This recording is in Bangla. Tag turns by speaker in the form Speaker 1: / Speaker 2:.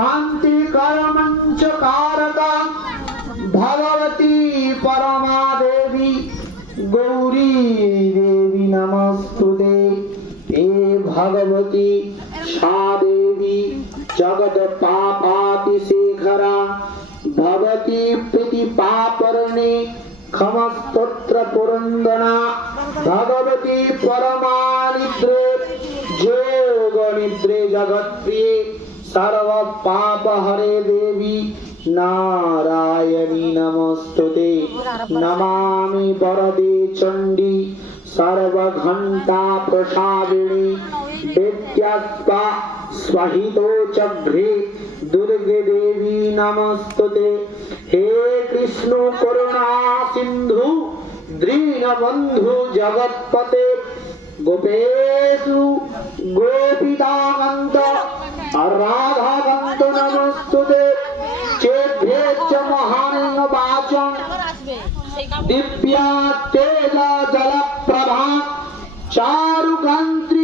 Speaker 1: শান্তি কর্মঞ্চ কারকা ভগবতী পরমা দেবী গৌরী দেবী নমস্তুতে হে ভগবতী সা দেবী জগৎ পাপাতি শেখরা ভগতি প্রীতি পাপরণে ক্ষমস্তোত্র পুরন্দনা ভগবতী পরমা নিদ্রে যোগ নিদ্রে জগৎপ্রিয়ে सर्व पाप हरे देवी, नारायणी नमस्तुते। नमामि बरदे चंडी सर्व घंटा प्रसारिणी दैत्यस्वा स्वहितो चग्रे दुर्गे देवी नमस्तुते। हे कृष्ण करुणा सिंधु सिन्धु दीनबन्धु जगत्पते। गोपेशु गोपितां বাচং দিব্যা তেজ জল প্রভা চারুকান্ত